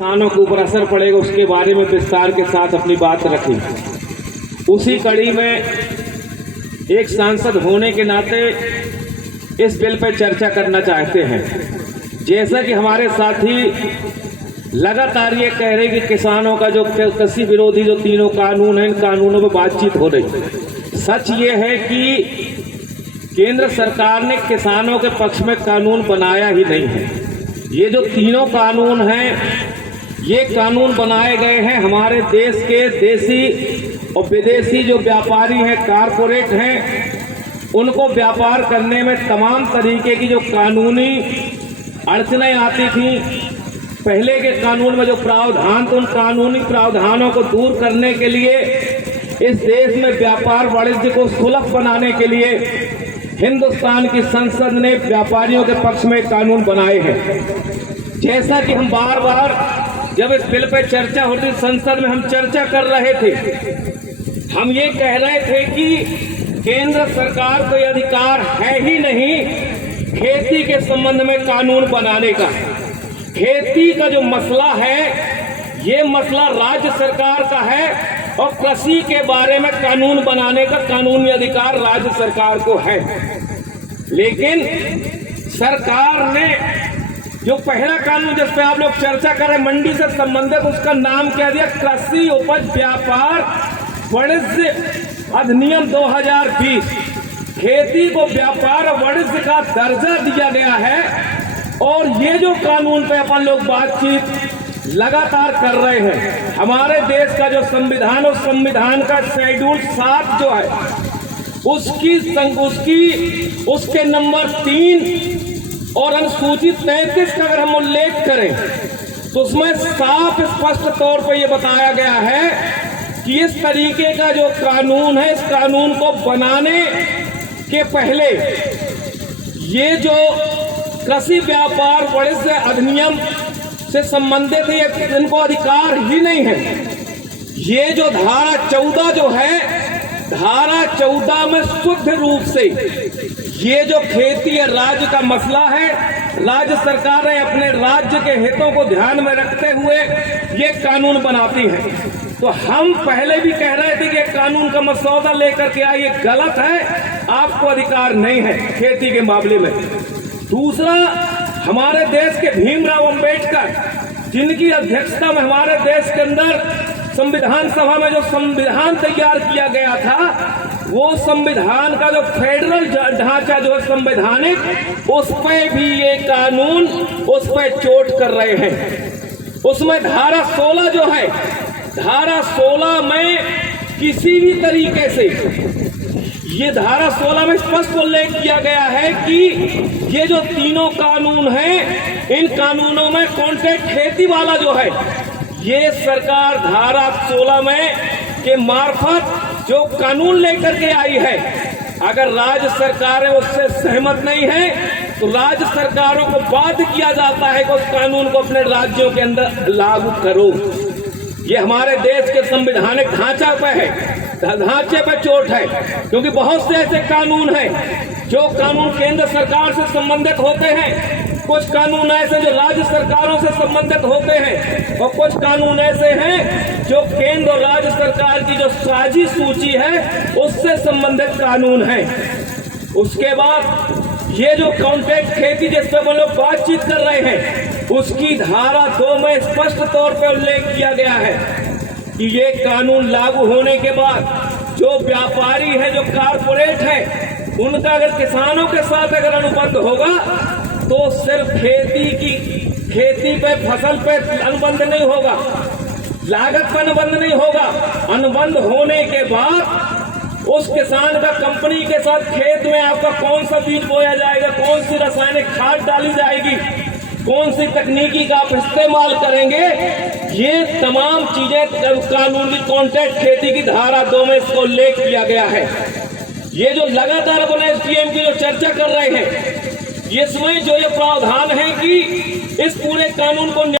किसानों के ऊपर असर पड़ेगा उसके बारे में विस्तार के साथ अपनी बात रखी। उसी कड़ी में एक सांसद होने के नाते इस बिल पर चर्चा करना चाहते हैं। जैसा कि हमारे साथी लगातार ये कह रहे कि किसानों का जो कृषि विरोधी जो तीनों कानून हैं, इन कानूनों पर बातचीत हो रही। सच ये है कि केंद्र सरकार ने किसानों के पक्ष में कानून बनाया ही नहीं है। ये जो तीनों कानून हैं, ये कानून बनाए गए हैं हमारे देश के देसी और विदेशी जो व्यापारी हैं, कारपोरेट हैं, उनको व्यापार करने में तमाम तरीके की जो कानूनी अड़चनें आती थी। पहले के कानून में जो प्रावधान थे, उन कानूनी प्रावधानों को दूर करने के लिए, इस देश में व्यापार वाणिज्य को सुलभ बनाने के लिए हिंदुस्तान की संसद ने व्यापारियों के पक्ष में कानून बनाए हैं। जैसा कि हम बार बार जब इस बिल पर चर्चा होती संसद में हम चर्चा कर रहे थे, हम ये कह रहे थे कि केंद्र सरकार को अधिकार है ही नहीं खेती के संबंध में कानून बनाने का। खेती का जो मसला है, ये मसला राज्य सरकार का है और कृषि के बारे में कानून बनाने का कानूनी अधिकार राज्य सरकार को है। लेकिन सरकार ने जो पहला कानून जिस पे आप लोग चर्चा कर रहे हैं मंडी से संबंधित, उसका नाम क्या दिया? कृषि उपज व्यापार वाणिज्य अधिनियम 2020। खेती को व्यापार और वाणिज्य का दर्जा दिया गया है। और ये जो कानून पे अपन लोग बातचीत लगातार कर रहे हैं, हमारे देश का जो संविधान और संविधान का शेड्यूल 7 जो है, उसके नंबर 3 और अनुसूचित 33 का अगर हम उल्लेख करें तो उसमें साफ स्पष्ट तौर पर यह बताया गया है कि इस तरीके का जो कानून है, इस कानून को बनाने के पहले ये जो कृषि व्यापार वाणिज्य अधिनियम से संबंधित है, इनको अधिकार ही नहीं है। ये जो धारा 14 जो है, धारा 14 में शुद्ध रूप से ये जो खेती है राज्य का मसला है, राज्य सरकारें अपने राज्य के हितों को ध्यान में रखते हुए ये कानून बनाती हैं। तो हम पहले भी कह रहे थे कि कानून का मसौदा लेकर के आए, ये गलत है, आपको अधिकार नहीं है खेती के मामले में। दूसरा, हमारे देश के भीमराव अंबेडकर, जिनकी अध्यक्षता में हमारे देश के अंदर संविधान सभा में जो संविधान तैयार किया गया था, वो संविधान का जो फेडरल ढांचा जो है संवैधानिक, उस पर भी ये कानून उस पर चोट कर रहे हैं। उसमें धारा 16 जो है, धारा 16 में किसी भी तरीके से, ये धारा 16 में स्पष्ट उल्लेख किया गया है कि ये जो तीनों कानून हैं, इन कानूनों में कॉन्ट्रैक्ट खेती वाला जो है, ये सरकार धारा 16 में के मार्फत जो कानून लेकर के आई है, अगर राज्य सरकारें उससे सहमत नहीं है तो राज्य सरकारों को बाध्य किया जाता है कि उस कानून को अपने राज्यों के अंदर लागू करो। ये हमारे देश के संवैधानिक ढांचा पे है, ढांचे पे चोट है, क्योंकि बहुत से ऐसे कानून हैं जो कानून केंद्र सरकार से संबंधित होते हैं, कुछ कानून ऐसे जो राज्य सरकारों से संबंधित होते हैं, और कुछ कानून ऐसे हैं जो केंद्र और राज्य सरकार की जो साझी सूची है उससे संबंधित कानून है। उसके बाद ये जो कॉन्ट्रैक्ट खेती जिस पर हम लोग बातचीत कर रहे हैं, उसकी धारा 2 में स्पष्ट तौर पर उल्लेख किया गया है कि ये कानून लागू होने के बाद जो व्यापारी है, जो कारपोरेट है, उनका अगर किसानों के साथ अगर अनुबंध होगा तो सिर्फ खेती पे, फसल पे अनुबंध नहीं होगा, लागत पर अनुबंध नहीं होगा। अनुबंध होने के बाद उस किसान का कंपनी के साथ खेत में आपका कौन सा बीज बोया जाएगा, कौन सी रासायनिक खाद डाली जाएगी, कौन सी तकनीकी का आप इस्तेमाल करेंगे, ये तमाम चीजें कानून की कॉन्ट्रैक्ट खेती की धारा 2 में इसको उल्लेख किया गया है। ये जो लगातार अपन एसडीएम की जो चर्चा कर रहे हैं, इसमें जो ये प्रावधान है कि इस पूरे कानून को